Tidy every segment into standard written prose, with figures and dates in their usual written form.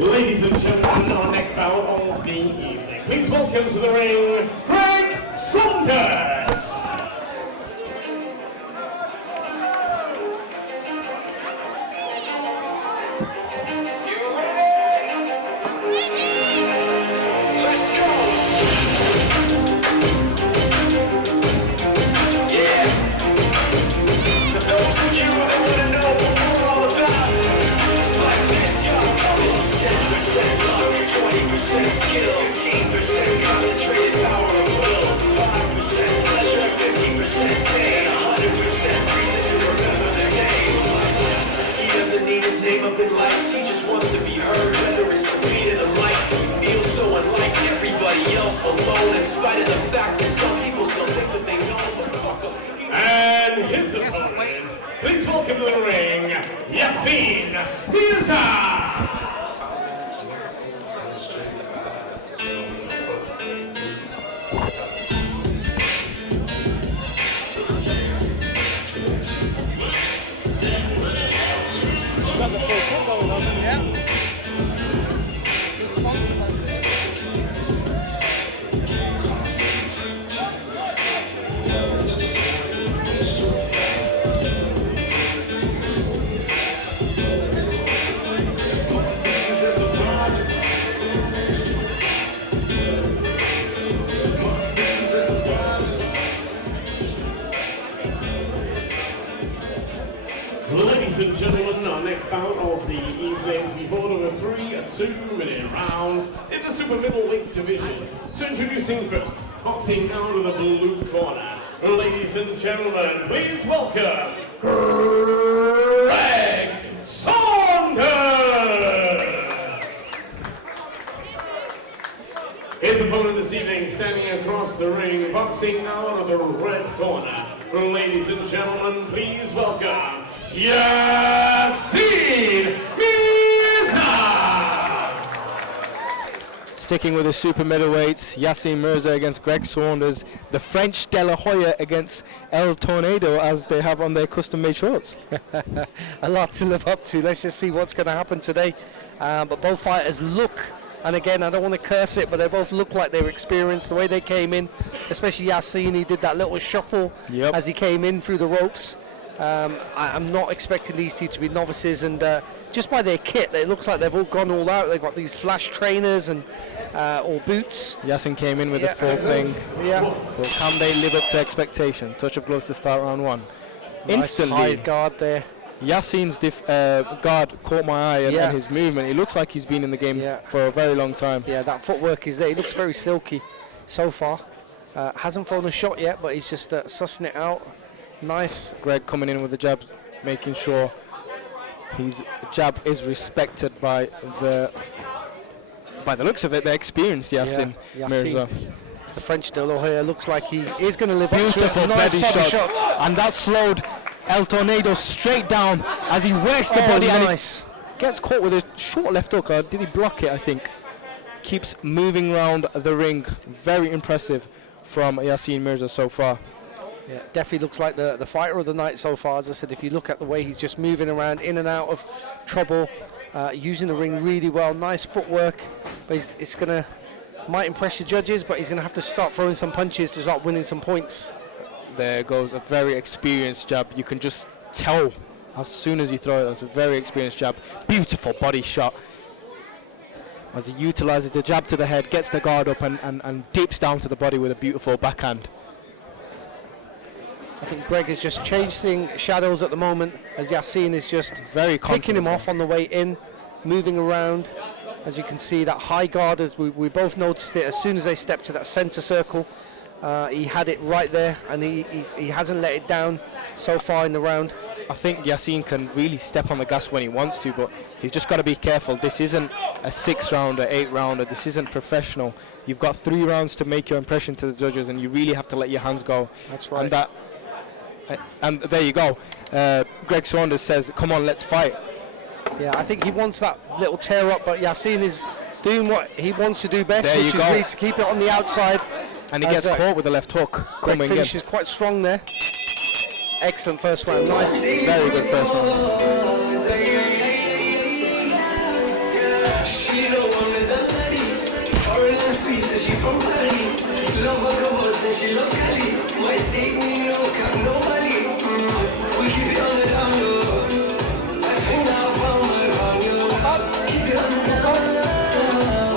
Ladies and gentlemen, our next bout of the evening. Please welcome to the ring, Gregg SAUNDERS. Skill, 15% concentrated power of will, 5% pleasure, 50% pain, 100% reason to remember their name. He doesn't need his name up in lights, he just wants to be heard, whether it's the beat of the mic. He feels so unlike everybody else, alone, in spite of the fact that some people still think that they know, but fuck him. And his opponent, please welcome to the ring, Yassine MIRZA. Ladies and gentlemen, our next bout of the evening, we fought over 3 2-minute rounds in the super middleweight division. So introducing first, boxing out of the blue corner. Ladies and gentlemen, please welcome Gregg SAUNDERS. His opponent this evening, standing across the ring, boxing out of the red corner. Ladies and gentlemen, please welcome Yassine MIRZA! Sticking with the super middleweights, Yassine MIRZA against Gregg SAUNDERS, the French De La Hoya against El Tornado, as they have on their custom-made shorts. A lot to live up to. Let's just see what's going to happen today. But both fighters look, and again, I don't want to curse it, but they both look like they were experienced. The way they came in, especially Yassine, he did that little shuffle as he came in through the ropes. I'm not expecting these two to be novices, and just by their kit, it looks like they've all gone all out. They've got these flash trainers and all boots. Yassine came in with the full thing. Yeah. Well, can they live up to expectation? Touch of gloves to start round one. Nice Instantly, high guard there. Yassine's guard caught my eye and his movement. He looks like he's been in the game for a very long time. Yeah, that footwork is there. He looks very silky so far. Hasn't thrown a shot yet, but he's just sussing it out. Nice. Gregg coming in with the jab, making sure his jab is respected by the looks of it. The experienced Yassine MIRZA. The French De La Hoya looks like he is going to live up to it. Beautiful Nice body shots. And that slowed El Tornado straight down as he works the body. Nice. And gets caught with a short left hook. Or did he block it, I think? Keeps moving around the ring. Very impressive from Yassine MIRZA so far. Yeah, definitely looks like the fighter of the night so far. As I said, if you look at the way he's just moving around in and out of trouble, using the ring really well, nice footwork. But it's might impress the judges, but he's going to have to start throwing some punches to start winning some points. There goes a very experienced jab. You can just tell as soon as you throw it. That's a very experienced jab. Beautiful body shot. As he utilizes the jab to the head, gets the guard up and dips down to the body with a beautiful backhand. I think Gregg is just chasing shadows at the moment, as Yassine is just very picking him off on the way in, moving around. As you can see, that high guard, as we both noticed it, as soon as they stepped to that center circle, he had it right there, and he hasn't let it down so far in the round. I think Yassine can really step on the gas when he wants to, but he's just got to be careful. This isn't a 6-rounder, 8-rounder. This isn't professional. You've got 3 rounds to make your impression to the judges, and you really have to let your hands go. That's right. And there you go. Gregg SAUNDERS says, come on, let's fight. Yeah, I think he wants that little tear up, but Yassine is doing what he wants to do best, there which is really to keep it on the outside. And he gets caught with the left hook. Gregg finishes quite strong there. Excellent first round. Nice. Very good first round. said she love Cali. Might take me, no cap, no Bali. We keep it on the down low. I think I found my family. Keep it on the down low.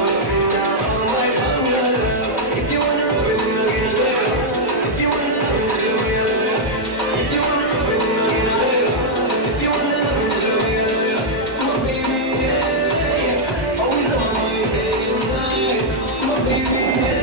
I think I found my family. If you wanna rub it, then I'll get it there. If you wanna love it, then I'll get it there. If you wanna rub it, then I'll get it there. If you wanna love it, then I'll get it there. My baby, yeah, yeah. Always on my mind, day and night. My baby, yeah,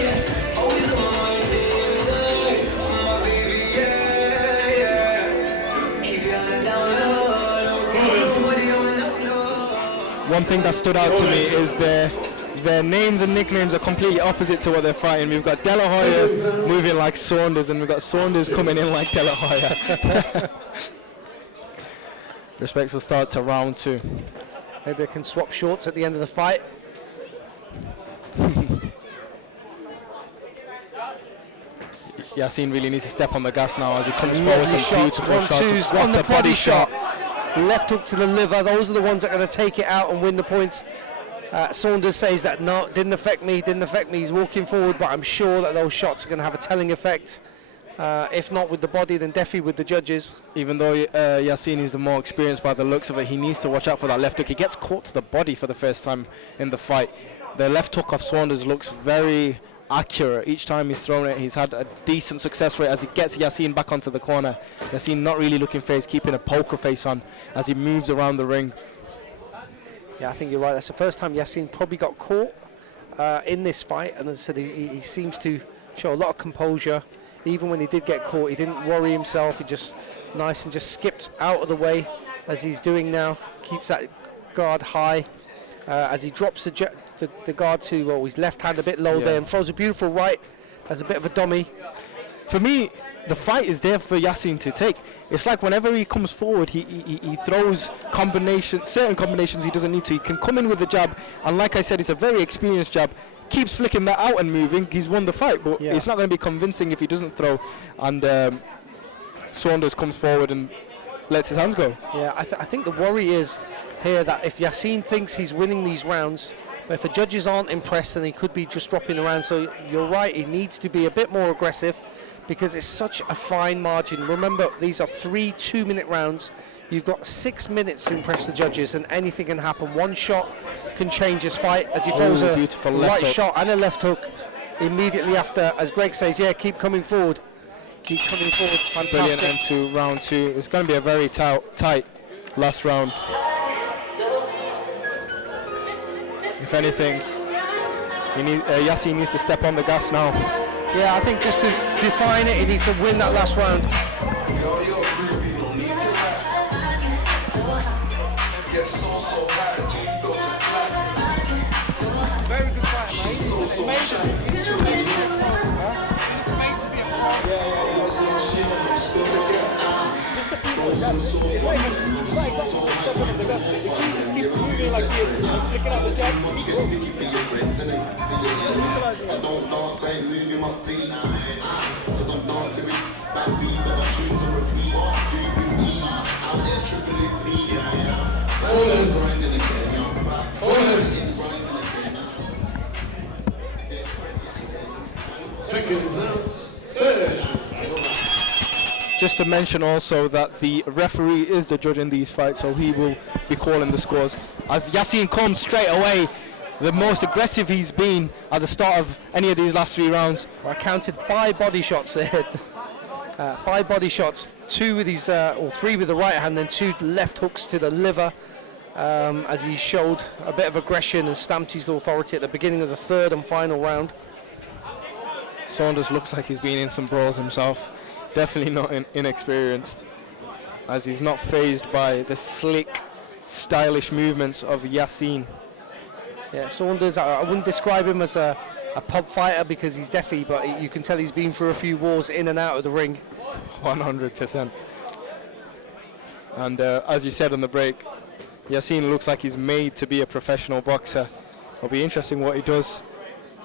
yeah. Always on my mind, day and night. My baby, yeah, yeah. Keep it on the down low. Tell somebody on the down low. One thing that stood out to me is their names and nicknames are completely opposite to what they're fighting. We've got De La Hoya moving like Saunders, and we've got Saunders coming in like De La Hoya. Respectful start to round 2. Maybe they can swap shorts at the end of the fight. Yassine really needs to step on the gas now as he comes forward. Lovely Some shots, beautiful 1-2s shots. on What the a body shot. Left hook to the liver. Those are the ones that are going to take it out and win the points. Saunders says that no, didn't affect me. He's walking forward, but I'm sure that those shots are going to have a telling effect. If not with the body, then definitely with the judges. Even though Yassine is the more experienced by the looks of it, he needs to watch out for that left hook. He gets caught to the body for the first time in the fight. The left hook of Saunders looks very accurate. Each time he's thrown it, he's had a decent success rate as he gets Yassine back onto the corner. Yassine not really looking for, he's keeping a poker face on as he moves around the ring. Yeah, I think you're right. That's the first time Yassine probably got caught in this fight, and as I said, he seems to show a lot of composure. Even when he did get caught, he didn't worry himself. He just nice and just skipped out of the way as he's doing now. Keeps that guard high as he drops the guard to his left hand a bit low there and throws a beautiful right as a bit of a dummy. For me, the fight is there for Yassine to take. It's like whenever he comes forward, he throws certain combinations he doesn't need to. He can come in with the jab, and like I said, it's a very experienced jab. Keeps flicking that out and moving. He's won the fight, but it's not going to be convincing if he doesn't throw. And Saunders comes forward and lets his hands go. Yeah, I think the worry is here that if Yassine thinks he's winning these rounds, but if the judges aren't impressed, then he could be just dropping around. So you're right, he needs to be a bit more aggressive because it's such a fine margin. Remember, these are 3 2-minute rounds. You've got 6 minutes to impress the judges, and anything can happen. One shot can change this fight as he throws a beautiful right left hook. shot and a left hook immediately after, as Greg says, yeah, keep coming forward. Keep coming forward. Brilliant Fantastic. end to round 2. It's going to be a very tight last round. If anything, Yassine needs to step on the gas now. Yeah, I think just to define it, he needs to win that last round. Very good fight, I don't dance, I ain't moving my feet. Cause I'm dancing with bad beats, but I tunes and repeat. Do with ease, out there tripling beats. Seconds out. Third and final. Just to mention also that the referee is the judge in these fights, so he will be calling the scores. As Yassine comes straight away, the most aggressive he's been at the start of any of these last 3 rounds. I counted 5 body shots there. 5 body shots, 2 with his, or 3 with the right hand, and 2 left hooks to the liver. As he showed a bit of aggression and stamped his authority at the beginning of the 3rd and final round. Saunders looks like he's been in some brawls himself. Definitely not inexperienced, as he's not fazed by the slick, stylish movements of Yassine. Yeah, Saunders, I wouldn't describe him as a pub fighter because he's deafy, but you can tell he's been through a few wars in and out of the ring. 100%. And as you said on the break, Yassine looks like he's made to be a professional boxer. It'll be interesting what he does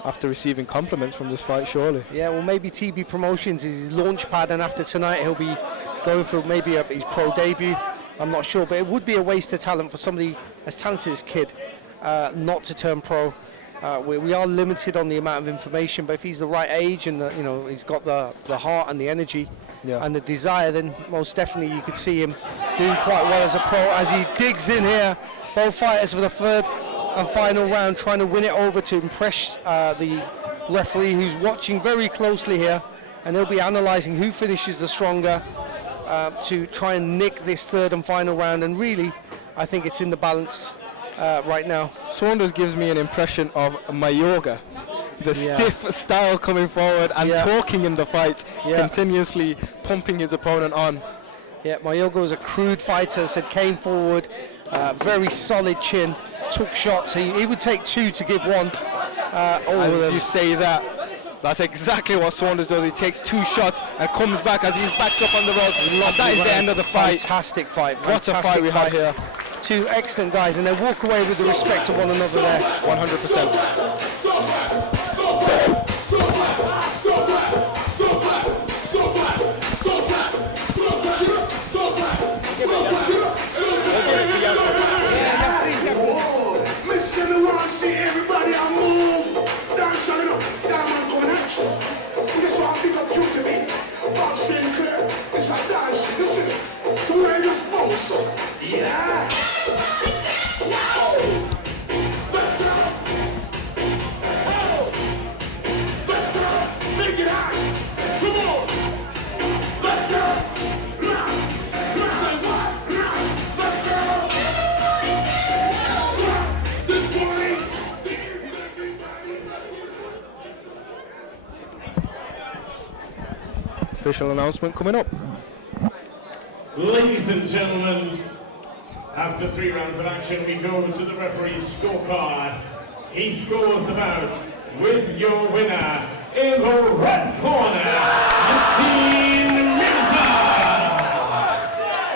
after receiving compliments from this fight, surely. Yeah, well, maybe TB Promotions is his launch pad, and after tonight he'll be going for maybe his pro debut. I'm not sure, but it would be a waste of talent for somebody as talented as Kid not to turn pro. we are limited on the amount of information, but if he's the right age and he's got the heart and the energy and the desire, then most definitely you could see him doing quite well as a pro as he digs in here. Both fighters for the third and final round trying to win it over to impress the referee, who's watching very closely here, and he'll be analysing who finishes the stronger to try and nick this third and final round. And really, I think it's in the balance right now. Saunders gives me an impression of Mayorga. The stiff style coming forward and talking in the fight, continuously pumping his opponent on. Yeah, Mayorga was a crude fighter, said came forward, very solid chin, took shots. He would take two to give one. As you say that, that's exactly what Saunders does. He takes two shots and comes back as he's backed up on the ropes. And that is the end of the fight. Fantastic fight. What a fight we had here. Two excellent guys, and they walk away with the respect of one another there. 100%. See everybody I move. Down shut up. Down man coming at you. This one big up cute to me. Bob Sinclair. It's a dance. This is some radio sponsor. Yeah. Let's go. Let's go. Oh. Let's go. Make it hot. Come on. Let's go. Let's say what? Let's go. This morning. Official announcement coming up. Ladies and gentlemen, after 3 rounds of action, we go to the referee's scorecard. He scores the bout with your winner in the red corner, Yassine Mirza.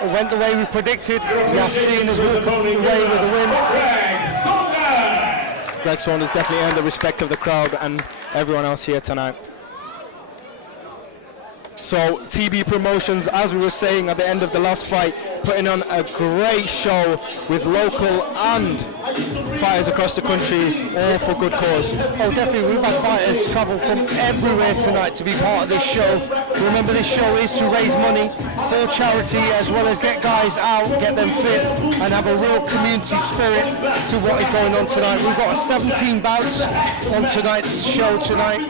It went the way we predicted. Yassine is walking away with the win. Gregg SAUNDERS. Gregg Saunders definitely earned the respect of the crowd and everyone else here tonight. So TB Promotions, as we were saying at the end of the last fight, putting on a great show with local and fighters across the country, all for good cause. Oh, definitely. We've had fighters travel from everywhere tonight to be part of this show. Remember, this show is to raise money for charity, as well as get guys out, get them fit, and have a real community spirit to what is going on tonight. We've got 17 bouts on tonight's show tonight.